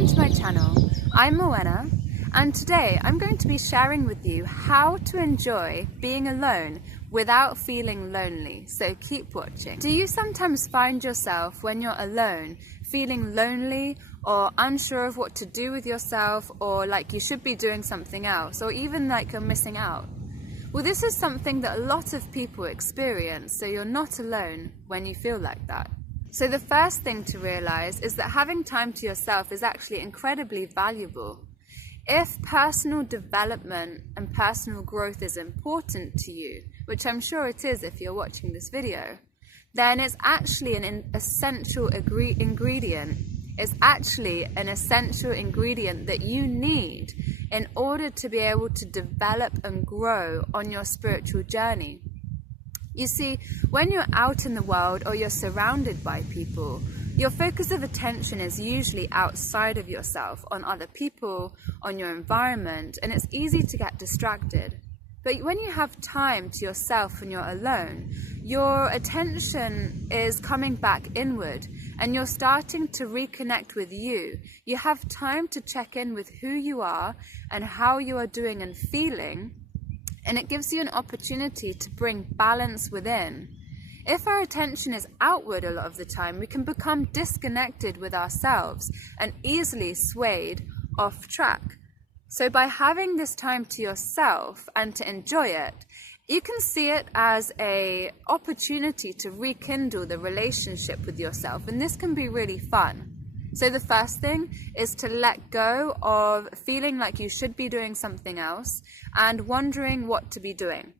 welcome to my channel. I'm Morwenna, and today I'm going to be sharing with you how to enjoy being alone without feeling lonely, so keep watching. Do you sometimes find yourself when you're alone feeling lonely or unsure of what to do with yourself, or like you should be doing something else, or even like you're missing out? Well, this is something that a lot of people experience, so you're not alone when you feel like that. So the first thing to realize is that having time to yourself is actually incredibly valuable. If personal development and personal growth is important to you, which I'm sure it is if you're watching this video, then it's actually an essential ingredient. It's actually an essential ingredient that you need in order to be able to develop and grow on your spiritual journey. You see, when you're out in the world or you're surrounded by people, your focus of attention is usually outside of yourself, on other people, on your environment, and it's easy to get distracted. But when you have time to yourself when you're alone, your attention is coming back inward and you're starting to reconnect with you. You have time to check in with who you are and how you are doing and feeling, and it gives you an opportunity to bring balance within. If our attention is outward a lot of the time, we can become disconnected with ourselves and easily swayed off track. So by having this time to yourself and to enjoy it, you can see it as an opportunity to rekindle the relationship with yourself, and this can be really fun. So the first thing is to let go of feeling like you should be doing something else and wondering what to be doing.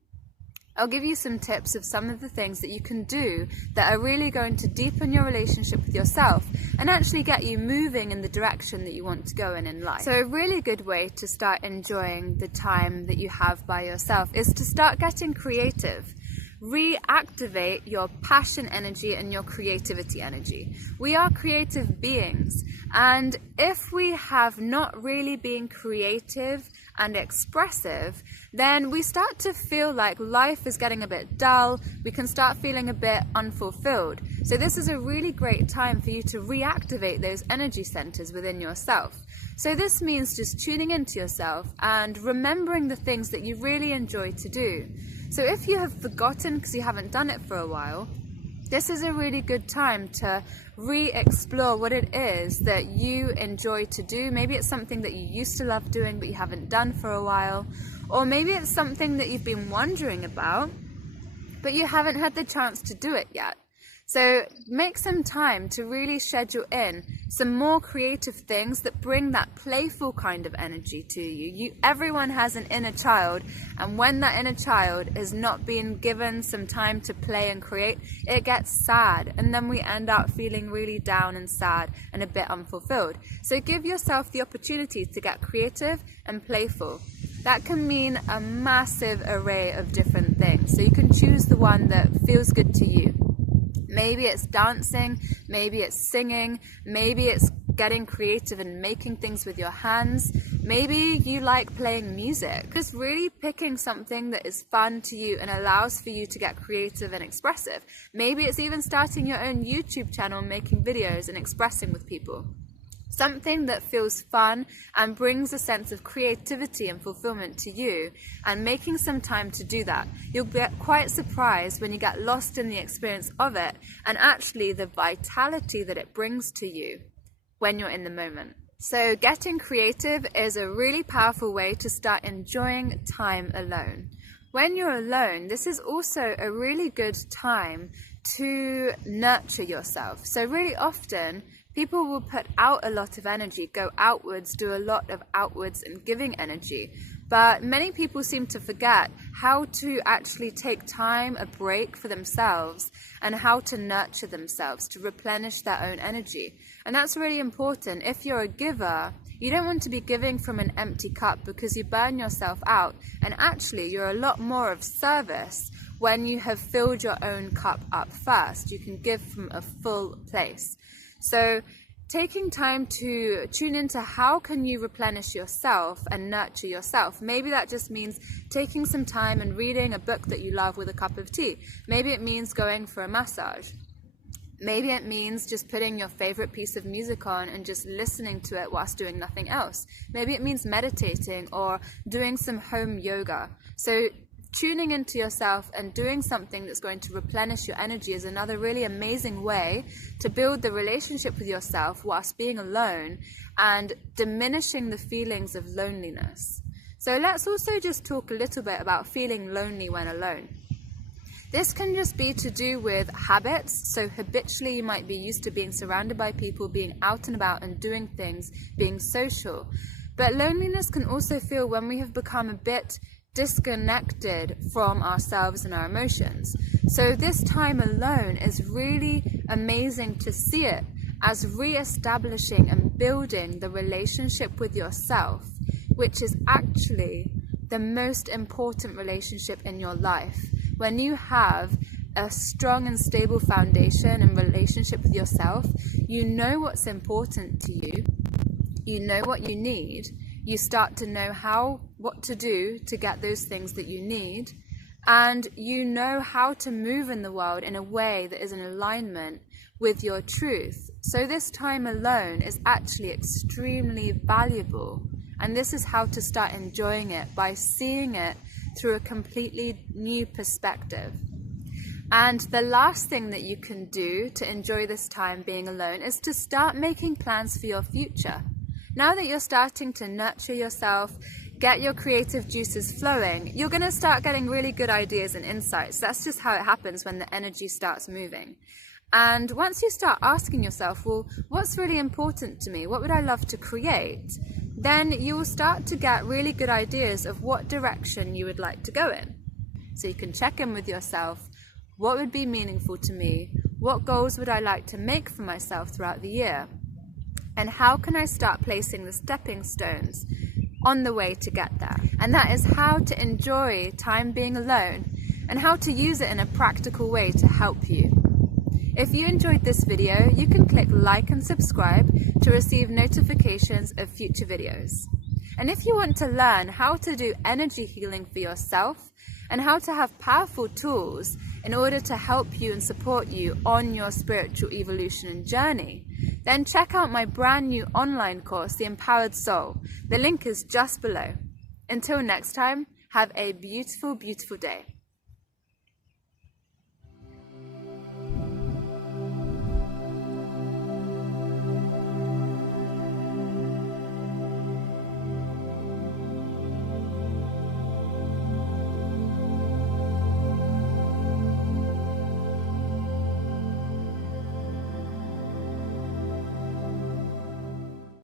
I'll give you some tips of some of the things that you can do that are really going to deepen your relationship with yourself and actually get you moving in the direction that you want to go in life. So a really good way to start enjoying the time that you have by yourself is to start getting creative. Reactivate your passion energy and your creativity energy. We are creative beings, and if we have not really been creative and expressive, then we start to feel like life is getting a bit dull. We can start feeling a bit unfulfilled. So this is a really great time for you to reactivate those energy centers within yourself. So this means just tuning into yourself and remembering the things that you really enjoy to do. So if you have forgotten because you haven't done it for a while, this is a really good time to re-explore what it is that you enjoy to do. Maybe it's something that you used to love doing but you haven't done for a while, or maybe it's something that you've been wondering about but you haven't had the chance to do it yet. So make some time to really schedule in some more creative things that bring that playful kind of energy to you. Everyone has an inner child, and when that inner child is not being given some time to play and create, it gets sad, and then we end up feeling really down and sad and a bit unfulfilled. So give yourself the opportunity to get creative and playful. That can mean a massive array of different things. So you can choose the one that feels good to you. Maybe it's dancing, maybe it's singing, maybe it's getting creative and making things with your hands. Maybe you like playing music. Just really picking something that is fun to you and allows for you to get creative and expressive. Maybe it's even starting your own YouTube channel, making videos and expressing with people. Something that feels fun and brings a sense of creativity and fulfillment to you, and making some time to do that. You'll get quite surprised when you get lost in the experience of it and actually the vitality that it brings to you when you're in the moment. So getting creative is a really powerful way to start enjoying time alone. When you're alone, this is also a really good time to nurture yourself. So really often, people will put out a lot of energy, go outwards, do a lot of outwards and giving energy. But many people seem to forget how to actually take time, a break for themselves, and how to nurture themselves, to replenish their own energy. And that's really important. If you're a giver, you don't want to be giving from an empty cup because you burn yourself out. And actually, you're a lot more of service when you have filled your own cup up first. You can give from a full place. So taking time to tune into how can you replenish yourself and nurture yourself. Maybe that just means taking some time and reading a book that you love with a cup of tea. Maybe it means going for a massage. Maybe it means just putting your favorite piece of music on and just listening to it whilst doing nothing else. Maybe it means meditating or doing some home yoga. So tuning into yourself and doing something that's going to replenish your energy is another really amazing way to build the relationship with yourself whilst being alone and diminishing the feelings of loneliness. So let's also just talk a little bit about feeling lonely when alone. This can just be to do with habits. So habitually you might be used to being surrounded by people, being out and about and doing things, being social. But loneliness can also feel when we have become a bit disconnected from ourselves and our emotions. So this time alone is really amazing to see it as re-establishing and building the relationship with yourself, which is actually the most important relationship in your life. When you have a strong and stable foundation and relationship with yourself, you know what's important to you, you know what you need, you start to know what to do to get those things that you need, and you know how to move in the world in a way that is in alignment with your truth. So this time alone is actually extremely valuable, and this is how to start enjoying it, by seeing it through a completely new perspective. And the last thing that you can do to enjoy this time being alone is to start making plans for your future. Now that you're starting to nurture yourself, get your creative juices flowing, you're going to start getting really good ideas and insights. That's just how it happens when the energy starts moving. And once you start asking yourself, well, what's really important to me? What would I love to create? Then you will start to get really good ideas of what direction you would like to go in. So you can check in with yourself. What would be meaningful to me? What goals would I like to make for myself throughout the year? And how can I start placing the stepping stones on the way to get there? And that is how to enjoy time being alone and how to use it in a practical way to help you. If you enjoyed this video, you can click like and subscribe to receive notifications of future videos. And if you want to learn how to do energy healing for yourself and how to have powerful tools in order to help you and support you on your spiritual evolution and journey, then check out my brand new online course, The Empowered Soul. The link is just below. Until next time, have a beautiful, beautiful day.